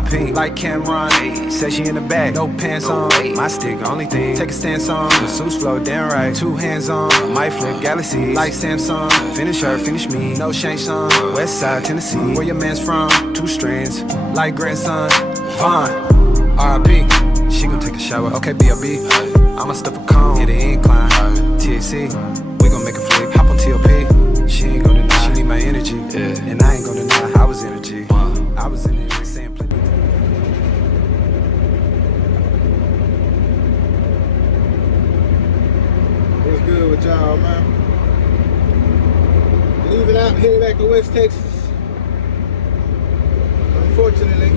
all pink, like Cameron. Say she in the back, no pants on. My stick, only thing, take a stance on. Masseuse flow, damn right, 2 hands on. Might flip galaxies, like Samsung. Finish her, finish me, no shank song. West side, Tennessee, where your man's from. 2 strands, like grandson. Vaughn, R.I.P. She gon' take a shower, okay, B.O.B. I'ma stuff a cone, hit the incline. THC, we gon' make a flick. Hop on T.O.P. She ain't gon' deny, she need my energy. And I ain't gon' deny, I was energy. I was in it, saying plenty. What's good with y'all, man? Leaving out, heading back to West Texas. Unfortunately,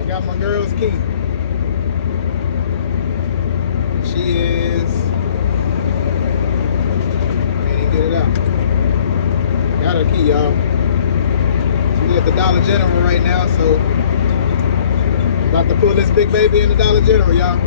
I got my girl's key. She is, can't even get it out. Got her key, y'all. She's at the Dollar General right now, so I'm about to pull this big baby in the Dollar General, y'all.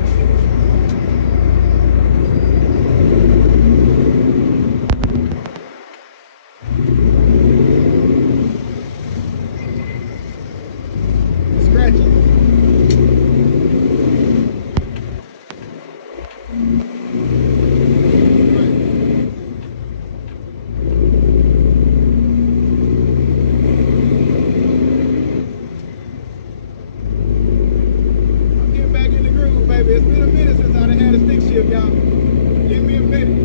It's been a minute since I done had a stick shift, y'all. Give me a minute.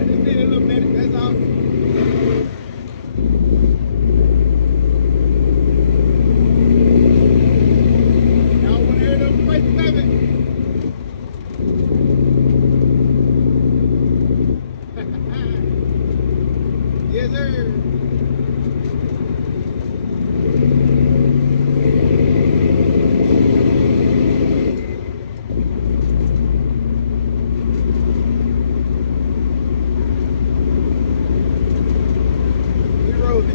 I just need a little minute, that's all. Y'all wanna hear them fight, baby? Yes, sir.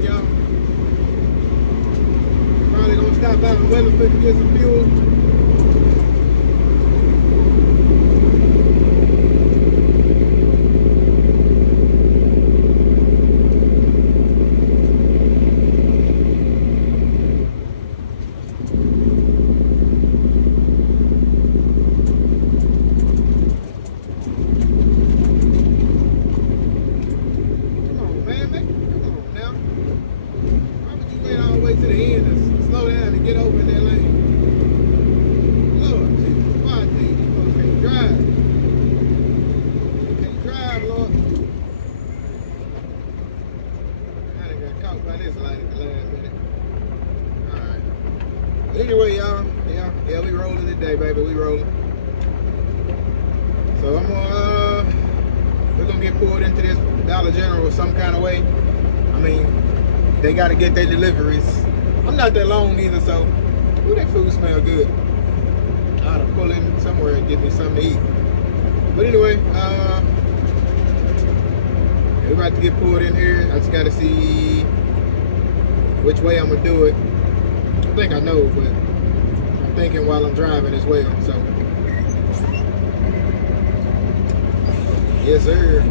Y'all. Probably gonna stop by the Weatherford to get some fuel. To the end and slow down and get over in that lane. Lord, Jesus, why these folks can't drive? They can't drive, Lord. I done got caught by this light at the last minute. Alright. Anyway, y'all, yeah, we rolling today, baby. We rolling. So we're gonna get pulled into this Dollar General some kind of way. I mean, they gotta get their deliveries. I'm not that long either, so ooh, that food smell good. I ought to pull in somewhere and get me something to eat. But anyway, we're about to get pulled in here. I just gotta see which way I'm gonna do it. I think I know, but I'm thinking while I'm driving as well. So, yes, sir.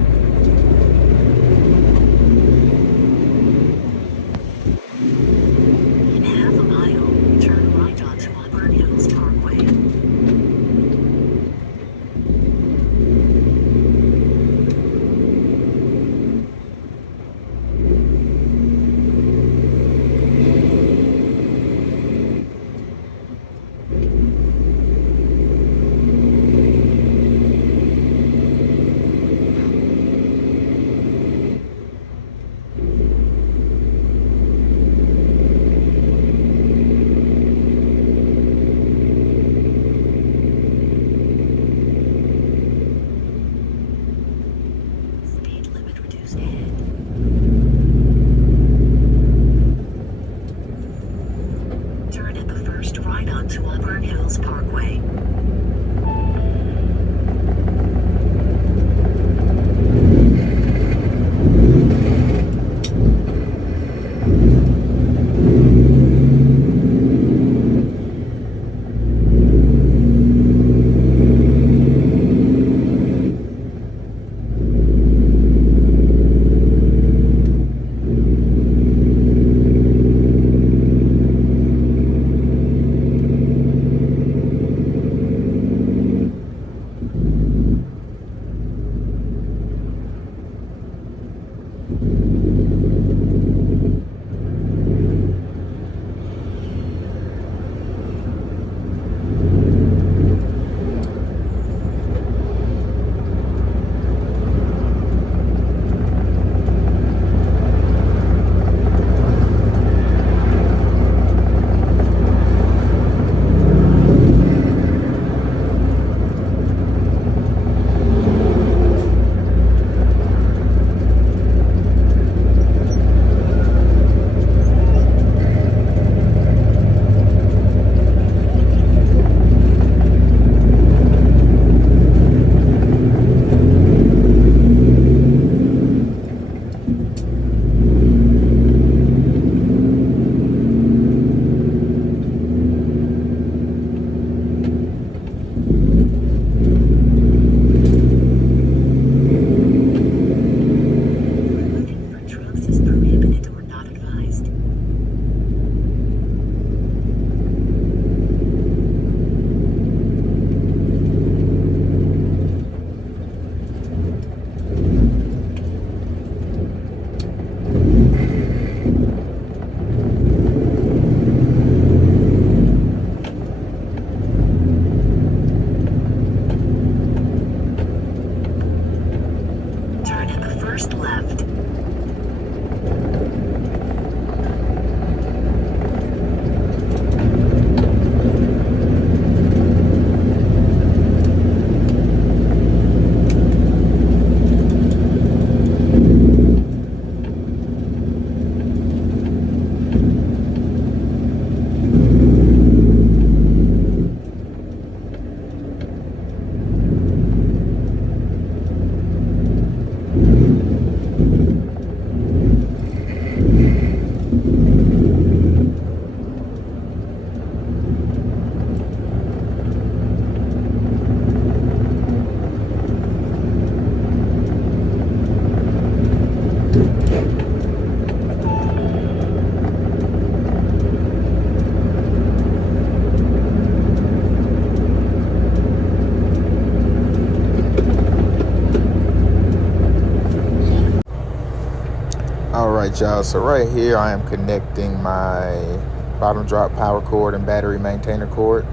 Alright y'all, so right here I am connecting my bottom drop power cord and battery maintainer cord.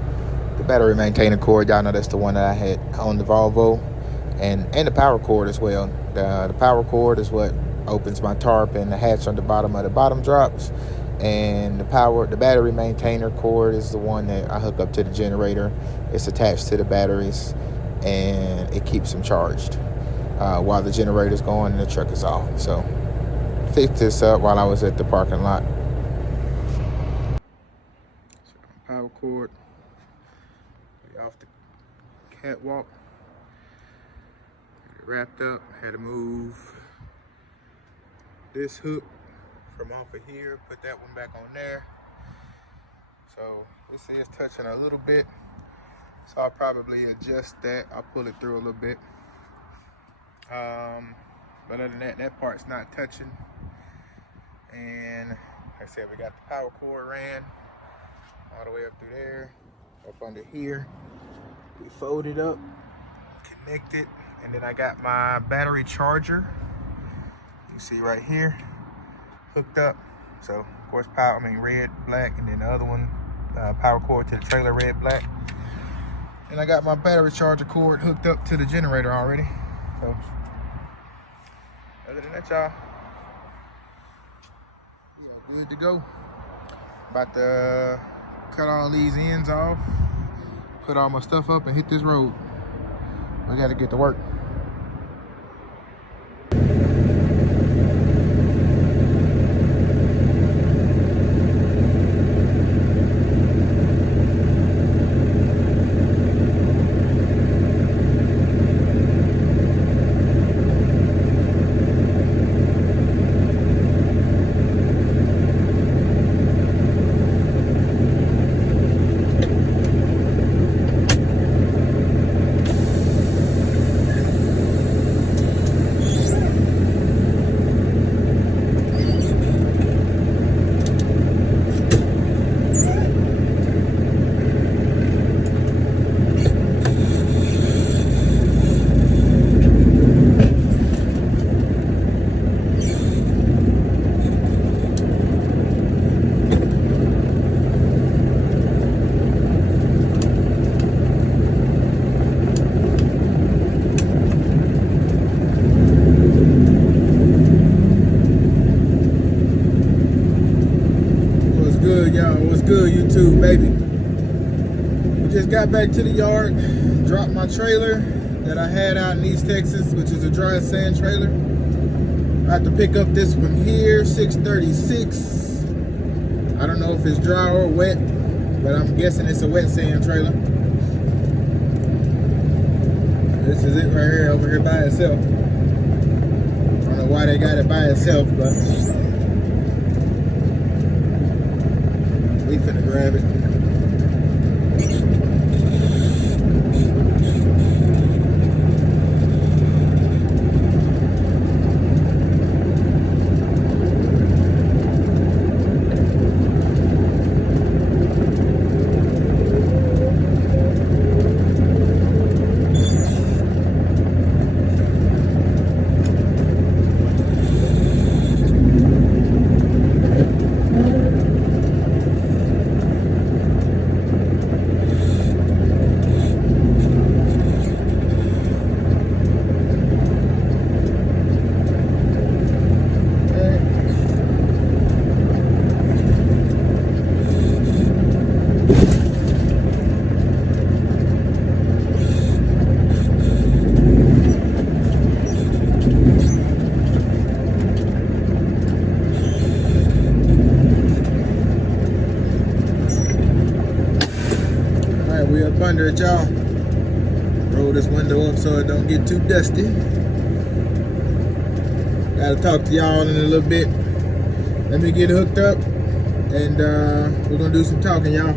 The battery maintainer cord, y'all know that's the one that I had on the Volvo, and the power cord as well. The power cord is what opens my tarp and the hatch on the bottom of the bottom drops, and the battery maintainer cord is the one that I hook up to the generator. It's attached to the batteries and it keeps them charged while the generator's going and the truck is off. So fixed this up while I was at the parking lot. Power cord off the catwalk, wrapped up. Had to move this hook from off of here, put that one back on there. So this is touching a little bit, so I'll probably adjust that. I'll pull it through a little bit. But other than that, that part's not touching. And like I said, we got the power cord ran all the way up through there, up under here. We fold it up, connect it, and then I got my battery charger. You see right here, hooked up. So of course, red, black, and then the other one, power cord to the trailer, red, black. And I got my battery charger cord hooked up to the generator already. So other than that, y'all, good to go. About to cut all these ends off, put all my stuff up, and hit this road. I gotta get to work. got back to the yard, dropped my trailer that I had out in East Texas, which is a dry sand trailer. I have to pick up this one here, 636. I don't know if it's dry or wet, but I'm guessing it's a wet sand trailer. This is it right here, over here by itself. I don't know why they got it by itself, but we finna grab it. We up under it, y'all. Roll this window up so it don't get too dusty. Gotta talk to y'all in a little bit. Let me get hooked up and we're gonna do some talking, y'all.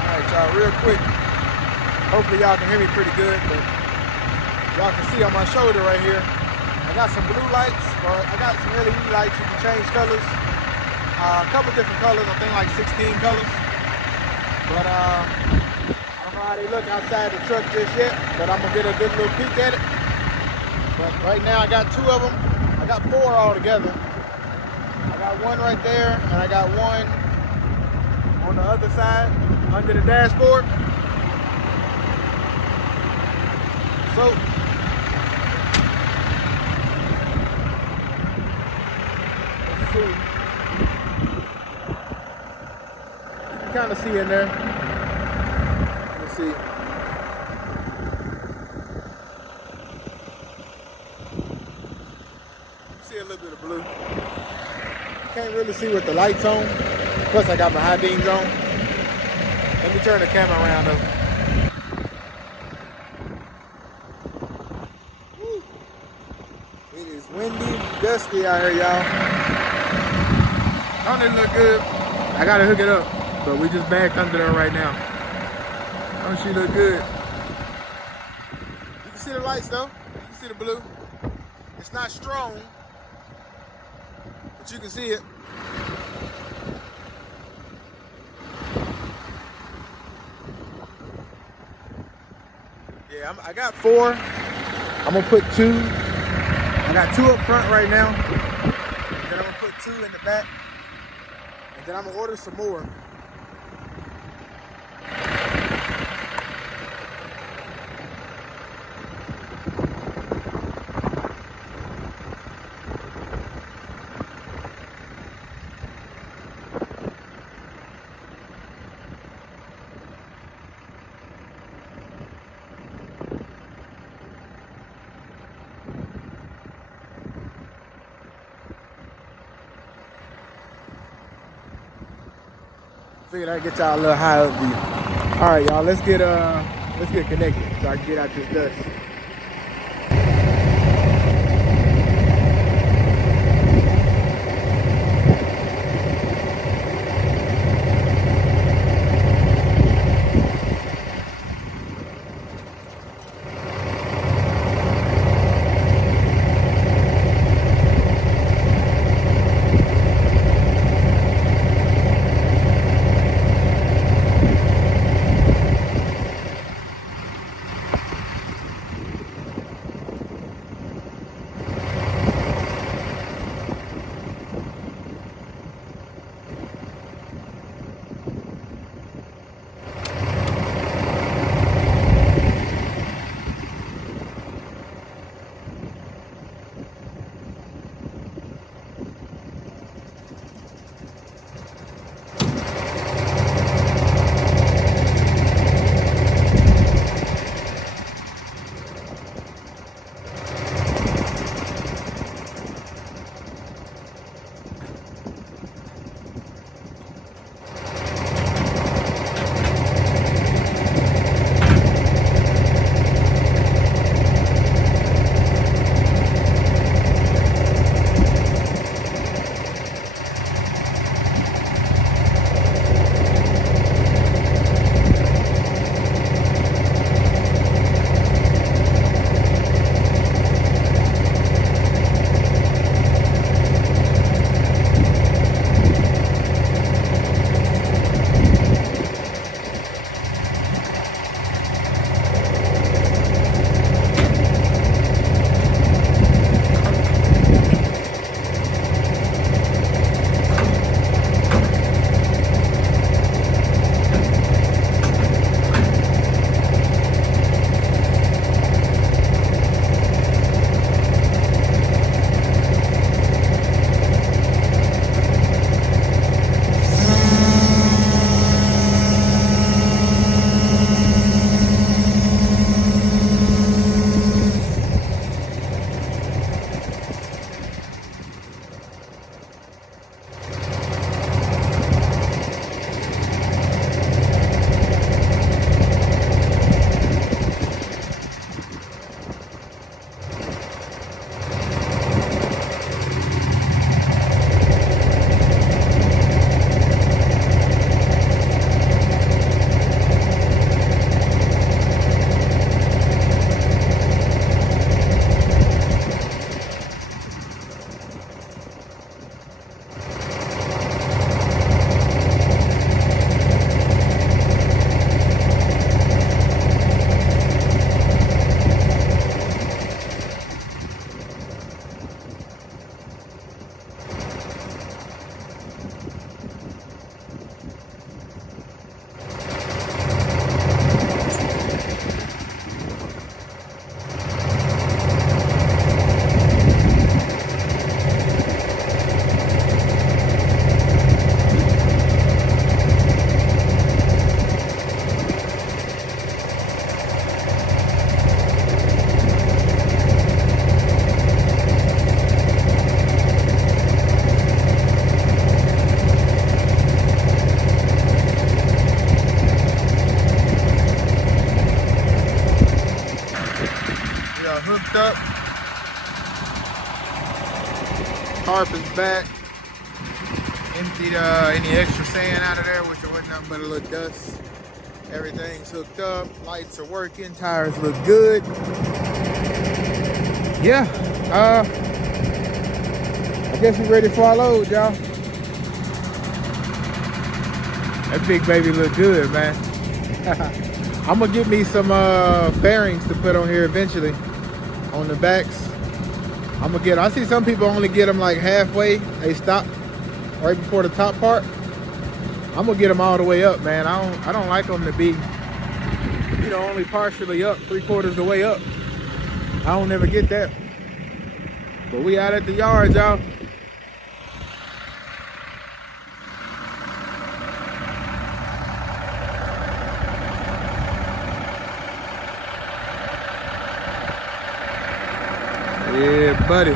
Alright, y'all, real quick. Hopefully y'all can hear me pretty good, but y'all can see on my shoulder right here, I got some blue lights, or I got some LED lights. You can change colors. A couple different colors, I think like 16 colors. But I don't know how they look outside the truck just yet, but I'm gonna get a good little peek at it. But right now I got 2 of them. I got 4 altogether. I got one right there, and I got one on the other side, under the dashboard. So, let's see. You can kind of see in there. Let's see. See a little bit of blue. You can't really see with the lights on. Plus, I got my high beams on. Let me turn the camera around though. Windy, dusty out here, y'all. Don't it look good? I gotta hook it up, but we just backed under there right now. Don't she look good? You can see the lights though. You can see the blue. It's not strong, but you can see it. Yeah, I got 4. I'm gonna put 2. I got 2 up front right now, and then I'm gonna put 2 in the back, and then I'm gonna order some more. Figured I'd get y'all a little high up view. All right, y'all, let's get connected so I can get out this dust. back. Emptied any extra sand out of there, which wasn't nothing but a little dust. Everything's hooked up, lights are working, tires look good. Yeah, I guess we're ready for our load, y'all. That big baby look good, man. I'm gonna get me some bearings to put on here eventually, on the backs. I see some people only get them like halfway. They stop right before the top part. I'm gonna get them all the way up, man. I don't like them to be, you know, only partially up, 3/4 of the way up. I don't never get that. But we out at the yard, y'all. Yeah, buddy.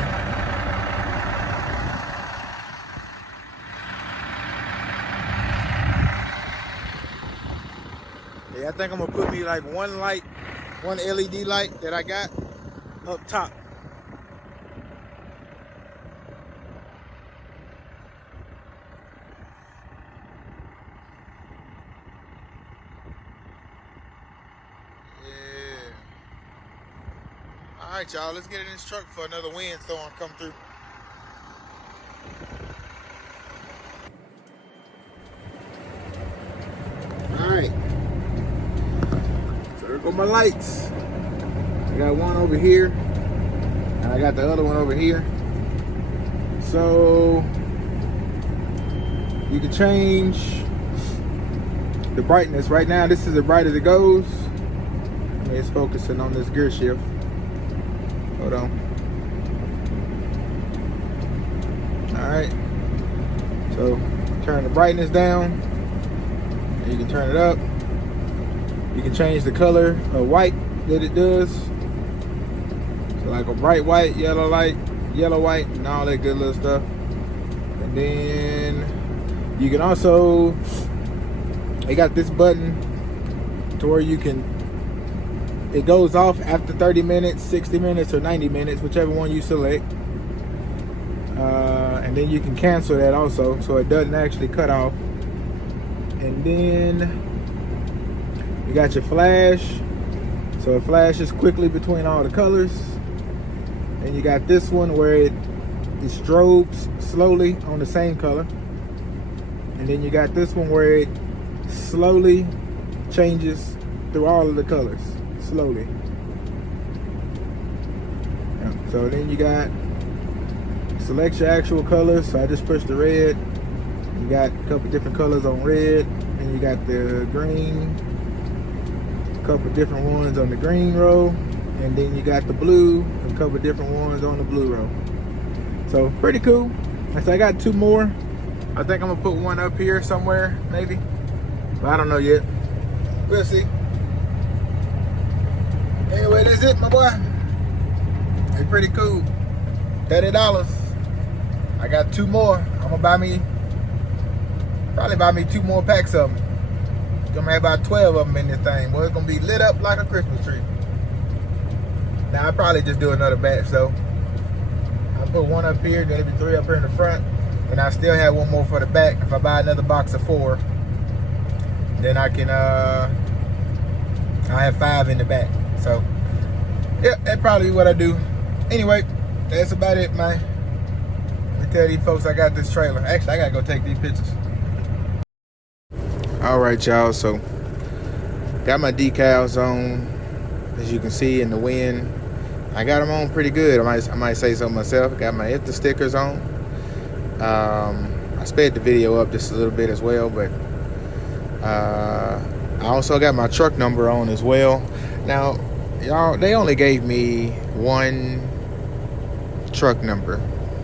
Yeah, I think I'm gonna put me like one light, one LED light that I got up top. Yeah. All right, y'all, let's get in this truck for another windstorm come through. All right. So there go my lights. I got one over here, and I got the other one over here. So you can change the brightness. Right now, this is as bright as it goes. It's focusing on this gear shift. Hold on. All right. So turn the brightness down. And you can turn it up. You can change the color of white that it does. So like a bright white, yellow light, yellow white, and all that good little stuff. And then you can also, they got this button to where you can, it goes off after 30 minutes, 60 minutes, or 90 minutes, whichever one you select. And then you can cancel that also, so it doesn't actually cut off. And then you got your flash, so it flashes quickly between all the colors. And you got this one where it strobes slowly on the same color. And then you got this one where it slowly changes through all of the colors, slowly. So then you got select your actual colors. So I just pushed the red. You got a couple different colors on red, and you got the green, a couple different ones on the green row, and then you got the blue, a couple different ones on the blue row. So pretty cool. So I got two more. I think I'm gonna put one up here somewhere, maybe, but I don't know yet. We'll see. Anyway, that's it, my boy. It's pretty cool. $30. I got two more. I'm gonna probably buy me 2 more packs of them. Gonna have about 12 of them in this thing. Boy, it's gonna be lit up like a Christmas tree. Now I'll probably just do another batch though. I'll put one up here, then it'll be 3 up here in the front, and I still have one more for the back. If I buy another box of 4, then I can I have 5 in the back. So yeah, that's probably what I do. Anyway, that's about it, man. Let me tell these folks I got this trailer. Actually, I gotta go take these pictures. All right, y'all, so got my decals on, as you can see in the wind. I got them on pretty good. I might say so myself. Got my Int'l stickers on. I sped the video up just a little bit as well, but I also got my truck number on as well. Now, y'all, they only gave me one truck number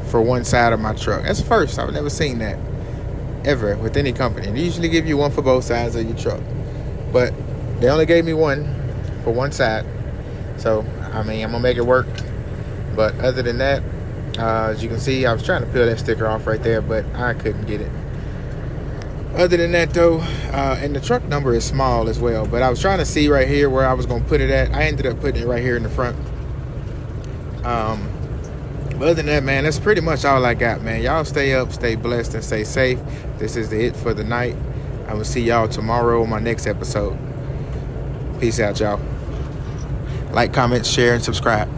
for one side of my truck. That's the first. I've never seen that ever with any company. They usually give you one for both sides of your truck, but they only gave me one for one side. So I mean, I'm gonna make it work. But other than that, as you can see, I was trying to peel that sticker off right there, but I couldn't get it. Other than that though, and the truck number is small as well, but I was trying to see right here where I was gonna put it at. I ended up putting it right here in the front. But other than that, man, that's pretty much all I got, man. Y'all stay up, stay blessed, and stay safe. This is it for the night. I will see y'all tomorrow on my next episode. Peace out, y'all. Like, comment, share, and subscribe.